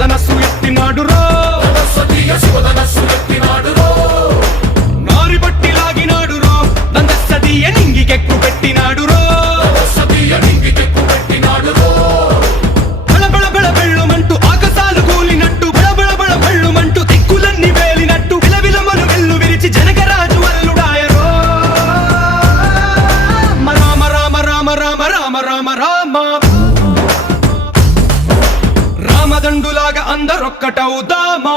శివధనస్సు ఎత్తినాడురో శివధనస్సు ఎత్తినాడురో నారి బట్టి లాగినాడురో దందస్సదీయ నింగికెక్కు పెట్టినాడురో నింగికెక్కు పెట్టినాడురో బళబళ బళ బెళ్ళుమంటూ ఆకాశాలు కూలినట్టు బళబళ బళ బెళ్ళుమంటూ దిక్కులన్నీ వేలినట్టు విలవిలమలు వెల్లు విరిచి జనకరాజు అల్లుడాయరో రామ రామ రామ రామ రామ రామ రామ రామదండులాగా అందరొక్కటవుదామా